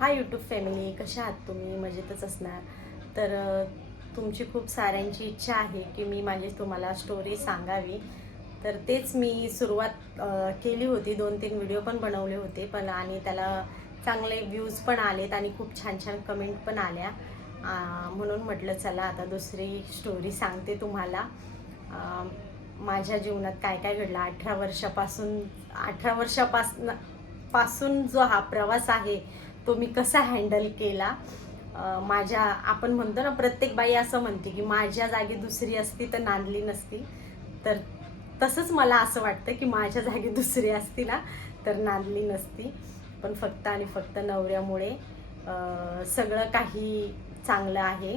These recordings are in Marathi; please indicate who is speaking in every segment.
Speaker 1: हा यूट्यूब फॅमिली कशा आहात तुम्ही? मजेतच असणार. तर तुमची खूप साऱ्यांची इच्छा आहे की मी माझी तुम्हाला स्टोरी सांगावी. तर तेच मी सुरुवात केली होती. दोन तीन व्हिडिओ पण बनवले होते. पण आणि त्याला चांगले व्ह्यूज पण आलेत आणि खूप छान छान कमेंट पण आल्या. म्हणून म्हटलं चला आता दुसरी स्टोरी सांगते तुम्हाला. माझ्या जीवनात काय काय घडलं? अठरा वर्षापासून अठरा वर्षापासून पासून जो हा प्रवास आहे तो मी कसा हँडल केला? माझ्या आपण म्हणतो ना प्रत्येक बाई असं म्हणते की माझ्या जागी दुसरी असती तर नांदली नसती. तर तसंच मला असं वाटतं की माझ्या जागी दुसरी असती ना तर नांदली नसती. पण फक्त आणि फक्त नवऱ्यामुळे सगळं काही चांगलं आहे.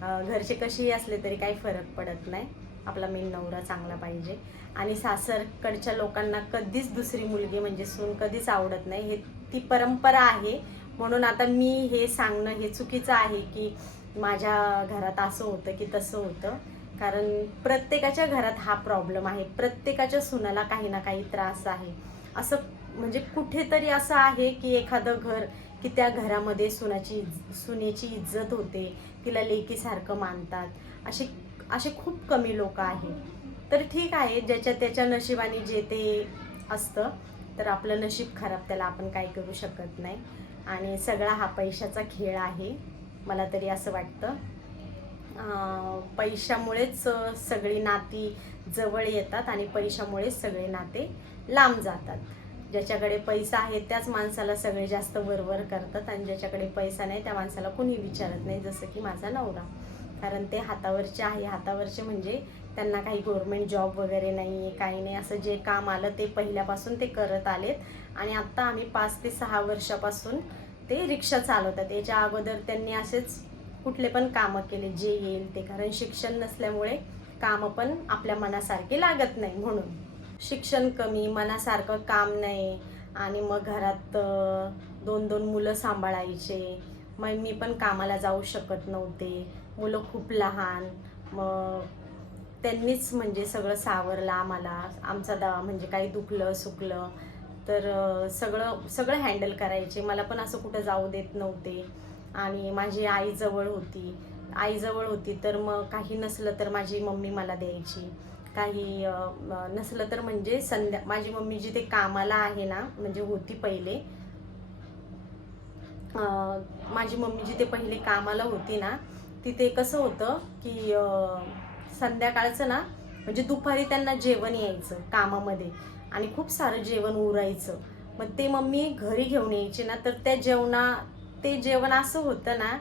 Speaker 1: घरचे कसेही असले तरी काही फरक पडत नाही. आपला मेन नवरा चांगला पाहिजे. आणि सासरकडच्या लोकांना कधीच दुसरी मुलगी म्हणजे सून कधीच आवडत नाही. हे ती परंपरा आहे. म्हणून आता मी हे सांगणं हे चुकीचं आहे की माझ्या घरात असं होतं की तसं होतं. कारण प्रत्येकाच्या घरात हा प्रॉब्लेम आहे. प्रत्येकाच्या सुनाला काही ना काही त्रास आहे. असं म्हणजे कुठेतरी असं आहे की एखादं घर की त्या घरामध्ये सुनाची सुनेची इज्जत होते. तिला लेकीसारखं मानतात. असे असे खूप कमी लोक आहेत. तर ठीक आहे ज्याच्या त्याच्या नशिबाने जे ते असतं तर आपलं नशीब खराब त्याला आपण काही करू शकत नाही. आणि सगळा हा पैशाचा खेळ आहे मला तरी असं वाटतं. पैशामुळेच सगळी नाती जवळ येतात आणि पैशामुळेच सगळे नाते लांब जातात. ज्याच्याकडे पैसा आहे त्याच माणसाला सगळे जास्त वरवर करतात आणि ज्याच्याकडे पैसा नाही त्या माणसाला कोणी विचारत नाही जसं की माझा नवरा. कारण ते हातावरचे आहे. हातावरचे म्हणजे त्यांना काही गव्हर्मेंट जॉब वगैरे नाही आहे काही नाही. असं जे काम आलं ते पहिल्यापासून ते करत आलेत. आणि आत्ता आम्ही पाच ते सहा वर्षापासून ते रिक्षा चालवतात. याच्या अगोदर त्यांनी असेच कुठले पण कामं केले जे येईल ते. कारण शिक्षण नसल्यामुळे कामं पण आपल्या मनासारखे लागत नाही म्हणून. शिक्षण कमी मनासारखं काम नाही. आणि मग घरात दोन दोन मुलं सांभाळायचे. मग मी पण कामाला जाऊ शकत नव्हते. मुलं खूप लहान. मग त्यांनीच म्हणजे सगळं सावरलं आम्हाला. आमचा दवा म्हणजे काही दुखलं सुकलं. तर सगळं सगळं हँडल करायचे. मला पण असं कुठं जाऊ देत नव्हते. आणि माझी आई जवळ होती. आई जवळ होती तर मग काही नसलं तर माझी मम्मी मला द्यायची. काही नसलं तर म्हणजे संध्या माझी मम्मी जिथे कामाला आहे ना म्हणजे होती पहिले माझी मम्मी जिथे पहिले कामाला होती ना तिथे कसं होतं की संध्याकाळचं ना म्हणजे दुपारी त्यांना जेवण यायचं कामामध्ये आणि खूप सारं जेवण उरायचं. मग ते मम्मी घरी घेऊन यायचे ना तर त्या जेवणा ते जेवण असं होतं ना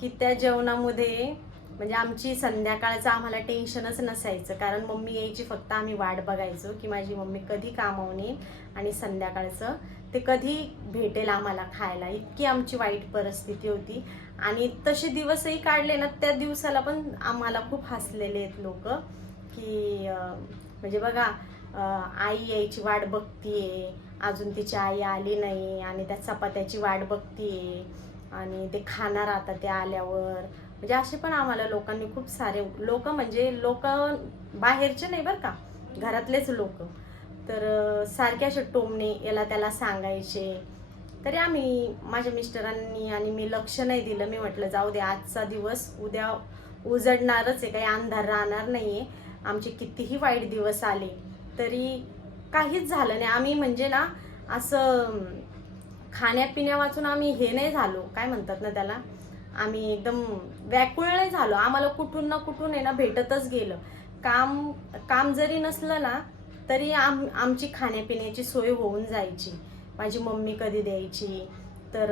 Speaker 1: की त्या जेवणामध्ये म्हणजे आमची संध्याकाळचं आम्हाला टेन्शनच नसायचं. कारण मम्मी यायची फक्त आम्ही वाट बघायचो की माझी मम्मी कधी कामावून येईल आणि संध्याकाळचं ते कधी भेटेल आम्हाला खायला. इतकी आमची वाईट परिस्थिती होती. आणि तसे दिवसही काढले ना त्या दिवसाला पण आम्हाला खूप हसलेले आहेत लोक की म्हणजे बघा आई यायची वाट बघतीये अजून तिची आई आली नाही आणि त्या चपात्याची वाट बघतीये आणि ते खाणार आता ते आल्यावर. म्हणजे असे पण आम्हाला लोकांनी खूप सारे लोक म्हणजे लोक बाहेरचे नाही बरं का घरातलेच लोक. तर सारख्या सारखे असे टोमणे याला त्याला सांगायचे. तरी आम्ही माझ्या मिस्टरांनी आणि मी लक्ष नाही दिलं. मी म्हटलं जाऊ दे आजचा दिवस उद्या उजडणारच आहे काही अंधार राहणार नाही आहे आमचे कितीही वाईट दिवस आले तरी काहीच झालं नाही. आम्ही म्हणजे ना असं खाण्यापिण्या वाचून आम्ही हे नाही झालो. काय म्हणतात ना त्याला? आम्ही एकदम व्याकुळ नाही झालो. आम्हाला कुठून ना कुठून आहे ना भेटतच गेलं. काम काम जरी नसलं ना तरी आम आमची खाण्यापिण्याची सोय होऊन जायची. माझी मम्मी कधी द्यायची? तर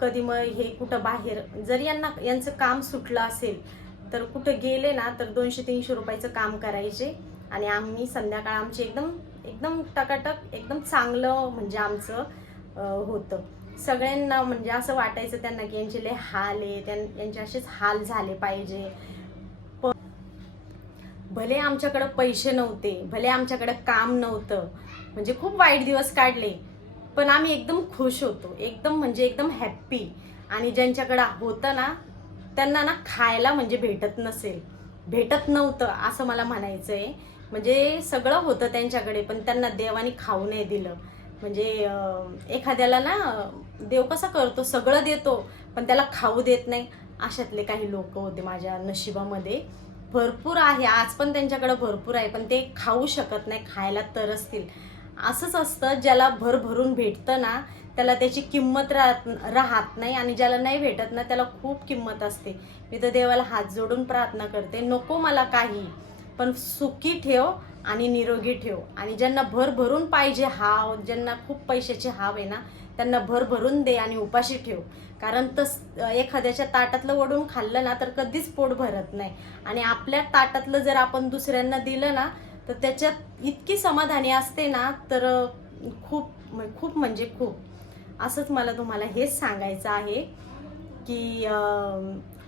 Speaker 1: कधी मग हे कुठं बाहेर जरी यांना यांचं काम सुटलं असेल तर कुठं गेले ना तर दोनशे तीनशे रुपयाचं काम करायचे. आणि आम्ही संध्याकाळ आमची एकदम एकदम टकाटक एकदम चांगलं म्हणजे आमचं होतं. सगळ्यांना म्हणजे असं वाटायचं त्यांना की यांचे लय हाल आहे त्यां- यांचे असेच हाल झाले पाहिजे. पण भले आमच्याकडं पैसे नव्हते भले आमच्याकडं काम नव्हतं म्हणजे खूप वाईट दिवस काढले पण आम्ही एकदम खुश होतो एकदम म्हणजे एकदम हॅप्पी आणि ज्यांच्याकडं होतं ना त्यांना ना खायला म्हणजे भेटत नसेल. भेटत नव्हतं असं मला म्हणायचं आहे म्हणजे सगळं होतं त्यांच्याकडे पण त्यांना देवाने खाऊ नाही दिलं. म्हणजे एखाद्याला ना देव कसा करतो सगळं देतो पण त्याला खाऊ देत नाही. अशातले काही लोक होते माझ्या नशिबामध्ये. भरपूर आहे. आज पण त्यांच्याकडे भरपूर आहे पण ते खाऊ शकत नाही खायला तरसतील. असंच असतं ज्याला भरभरून भेटतं ना त्याला त्याची किंमत राहत राहत नाही आणि ज्याला नाही भेटत ना त्याला खूप किंमत असते. मी तर देवाला हात जोडून प्रार्थना करते नको मला काही. पण सुखी ठेव आणि निरोगी ठेव. आणि ज्यांना भर भरून पाहिजे हाव ज्यांना खूप पैशाचे हाव आहे ना त्यांना भर भरून दे आणि उपाशी ठेव. कारण तस एखाद्याच्या ताटातलं वडून खाल्लं ना तर कधीच पोट भरत नाही. आणि आपल्या ताटातलं जर आपण दुसऱ्यांना दिलं ना तर त्याच्यात इतकी समाधानी असते ना तर खूप खूप म्हणजे खूप. असंच मला तुम्हाला हेच सांगायचं आहे की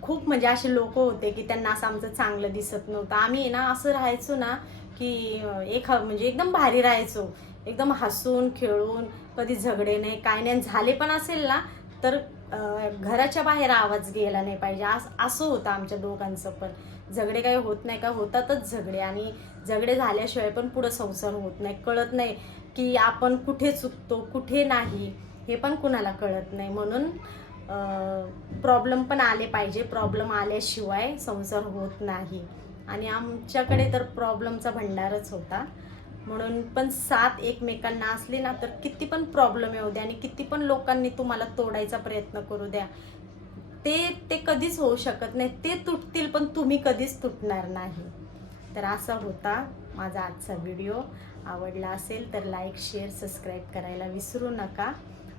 Speaker 1: खूप म्हणजे असे लोक होते की त्यांना असं आमचं चांगलं दिसत नव्हतं. आम्ही ना असं राहायचो ना की एक म्हणजे एकदम भारी राहायचो. एकदम हसून खेळून कधी झगडे नाही काय नाही. झाले पण असेल ना तर घराच्या बाहेर आवाज गेला नाही पाहिजे. अस- असं होतं आमच्या दोघांचं पण. झगडे काही होत नाही का? होतातच झगडे. आणि झगडे झाल्याशिवाय पण पुढं संसार होत नाही. कळत नाही की आपण कुठे चुकतो कुठे नाही. हे पण कुणाला कळत नाही. म्हणून प्रॉब्लेम पण आले पाहिजे. प्रॉब्लेम आल्याशिवाय संसार होत नाही. आणि आमच्याकडे तर प्रॉब्लेमचा भंडारच होता. म्हणून पण साथ एकमेकांना असली ना तर किती पण प्रॉब्लेम येऊ द्या आणि किती पण लोकांनी तुम्हाला तोडायचा प्रयत्न करू द्या. ते ते कधीच होऊ शकत नाही. ते तुटतील पण तुम्ही कधीच तुटणार नाही. तर असा होता माझा आजचा व्हिडिओ आवडला असेल तर लाईक शेअर सबस्क्राईब करायला विसरू नका.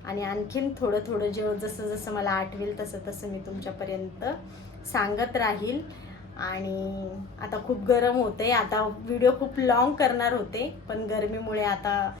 Speaker 1: आणि आणखीन थोडं थोडं जेव जसं जसं मला आठवेल तसं तसं मी तुमच्यापर्यंत सांगत राहील. आणि आता खूप गरम होते आता व्हिडिओ खूप लॉंग करणार होते पण गरमीमुळे आता